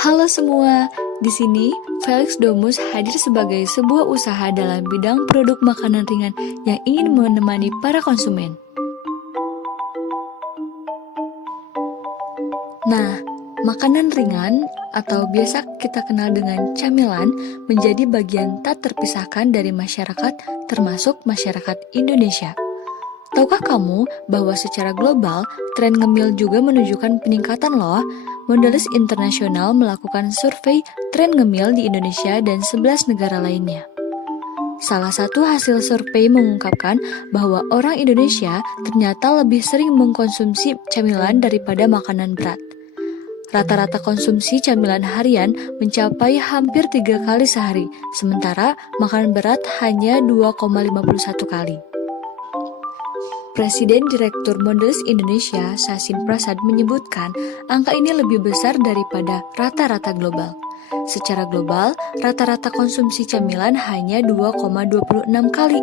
Halo semua, di sini Felix Domus hadir sebagai sebuah usaha dalam bidang produk makanan ringan yang ingin menemani para konsumen. Nah, makanan ringan atau biasa kita kenal dengan camilan menjadi bagian tak terpisahkan dari masyarakat, termasuk masyarakat Indonesia. Tahukah kamu bahwa secara global, tren ngemil juga menunjukkan peningkatan loh? Mondelez International melakukan survei tren ngemil di Indonesia dan 11 negara lainnya. Salah satu hasil survei mengungkapkan bahwa orang Indonesia ternyata lebih sering mengkonsumsi camilan daripada makanan berat. Rata-rata konsumsi camilan harian mencapai hampir 3 kali sehari, sementara makanan berat hanya 2,51 kali. Presiden Direktur Mondelez Indonesia, Sachin Prasad, menyebutkan angka ini lebih besar daripada rata-rata global. Secara global, rata-rata konsumsi camilan hanya 2,26 kali.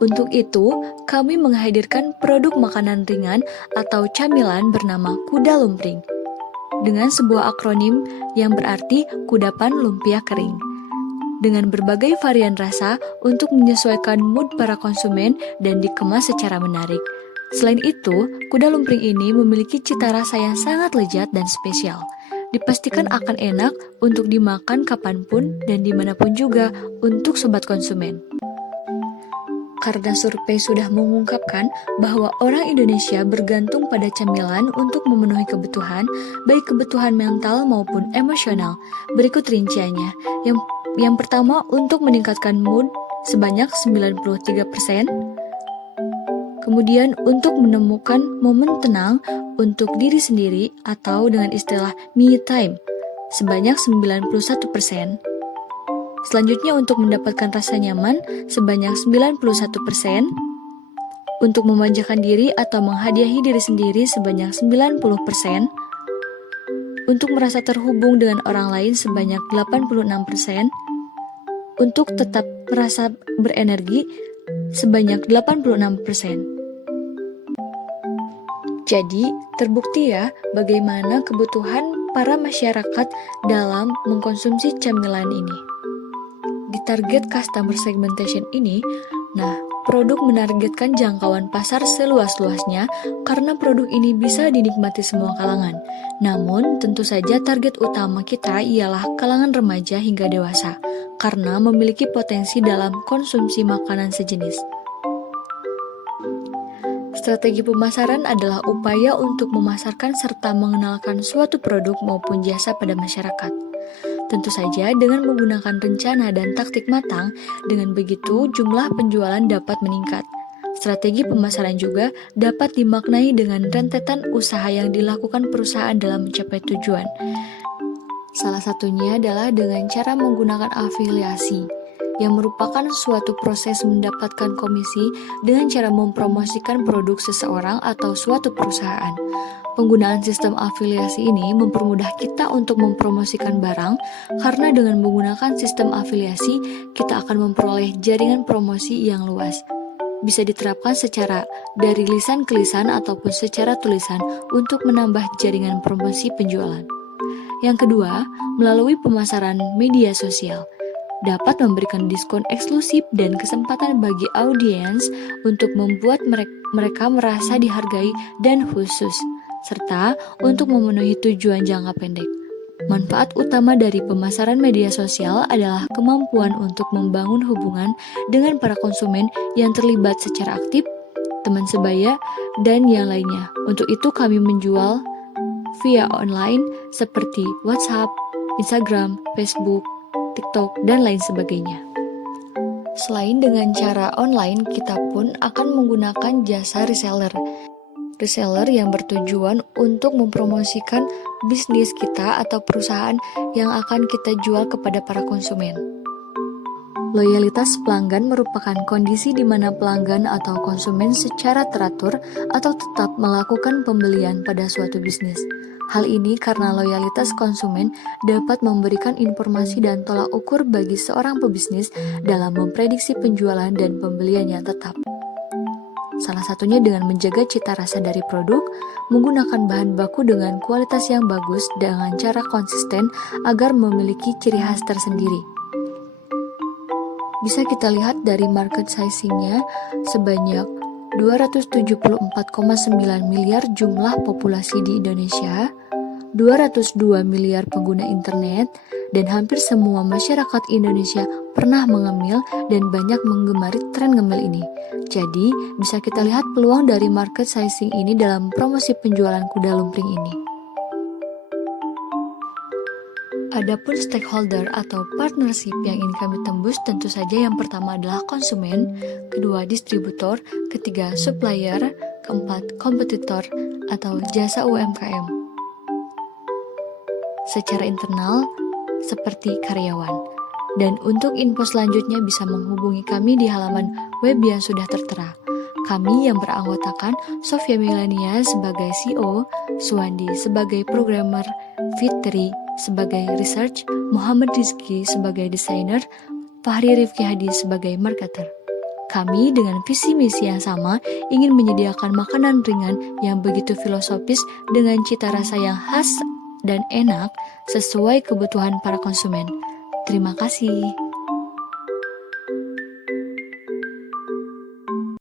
Untuk itu, kami menghadirkan produk makanan ringan atau camilan bernama Kuda Lumpring, dengan sebuah akronim yang berarti kudapan lumpia kering, dengan berbagai varian rasa untuk menyesuaikan mood para konsumen dan dikemas secara menarik. Selain itu, kuda lumpring ini memiliki cita rasa yang sangat lezat dan spesial. Dipastikan akan enak untuk dimakan kapanpun dan dimanapun juga untuk sobat konsumen. Karena survei sudah mengungkapkan bahwa orang Indonesia bergantung pada camilan untuk memenuhi kebutuhan, baik kebutuhan mental maupun emosional. Berikut rinciannya. Yang pertama, untuk meningkatkan mood sebanyak 93%. Kemudian untuk menemukan momen tenang untuk diri sendiri atau dengan istilah me time sebanyak 91%. Selanjutnya untuk mendapatkan rasa nyaman sebanyak 91%. Untuk memanjakan diri atau menghadiahi diri sendiri sebanyak 90%. Untuk merasa terhubung dengan orang lain sebanyak 86%. Untuk tetap merasa berenergi sebanyak 86%. Jadi, terbukti ya bagaimana kebutuhan para masyarakat dalam mengkonsumsi camilan ini. Di target customer segmentation ini, produk menargetkan jangkauan pasar seluas-luasnya karena produk ini bisa dinikmati semua kalangan. Namun, tentu saja target utama kita ialah kalangan remaja hingga dewasa, karena memiliki potensi dalam konsumsi makanan sejenis. Strategi pemasaran adalah upaya untuk memasarkan serta mengenalkan suatu produk maupun jasa pada masyarakat. Tentu saja dengan menggunakan rencana dan taktik matang, dengan begitu jumlah penjualan dapat meningkat. Strategi pemasaran juga dapat dimaknai dengan rentetan usaha yang dilakukan perusahaan dalam mencapai tujuan. Salah satunya adalah dengan cara menggunakan afiliasi, yang merupakan suatu proses mendapatkan komisi dengan cara mempromosikan produk seseorang atau suatu perusahaan. Penggunaan sistem afiliasi ini mempermudah kita untuk mempromosikan barang, karena dengan menggunakan sistem afiliasi, kita akan memperoleh jaringan promosi yang luas. Bisa diterapkan secara dari lisan ke lisan ataupun secara tulisan untuk menambah jaringan promosi penjualan. Yang kedua, melalui pemasaran media sosial, dapat memberikan diskon eksklusif dan kesempatan bagi audiens untuk membuat mereka merasa dihargai dan khusus, serta untuk memenuhi tujuan jangka pendek. Manfaat utama dari pemasaran media sosial adalah kemampuan untuk membangun hubungan dengan para konsumen yang terlibat secara aktif, teman sebaya, dan yang lainnya. Untuk itu kami menjual via online seperti WhatsApp, Instagram, Facebook, TikTok, dan lain sebagainya. Selain dengan cara online, kita pun akan menggunakan jasa reseller. Reseller yang bertujuan untuk mempromosikan bisnis kita atau perusahaan yang akan kita jual kepada para konsumen. Loyalitas pelanggan merupakan kondisi di mana pelanggan atau konsumen secara teratur atau tetap melakukan pembelian pada suatu bisnis. Hal ini karena loyalitas konsumen dapat memberikan informasi dan tolak ukur bagi seorang pebisnis dalam memprediksi penjualan dan pembelian yang tetap. Salah satunya dengan menjaga cita rasa dari produk, menggunakan bahan baku dengan kualitas yang bagus dengan cara konsisten agar memiliki ciri khas tersendiri. Bisa kita lihat dari market sizing-nya sebanyak 274,9 miliar jumlah populasi di Indonesia, 202 miliar pengguna internet, dan hampir semua masyarakat Indonesia pernah mengemil dan banyak menggemari tren ngemil ini. Jadi, bisa kita lihat peluang dari market sizing ini dalam promosi penjualan kuda lumping ini. Adapun stakeholder atau partnership yang ingin kami tembus tentu saja yang pertama adalah konsumen, kedua distributor, ketiga supplier, keempat kompetitor atau jasa UMKM. Secara internal, seperti karyawan. Dan untuk info selanjutnya bisa menghubungi kami di halaman web yang sudah tertera. Kami yang beranggotakan Sofia Milania sebagai CEO, Suwandi sebagai programmer, Fitri sebagai research, Muhammad Rizky sebagai desainer, Fahri Rifki Hadi sebagai marketer. Kami dengan visi misi yang sama ingin menyediakan makanan ringan yang begitu filosofis dengan cita rasa yang khas dan enak sesuai kebutuhan para konsumen. Terima kasih.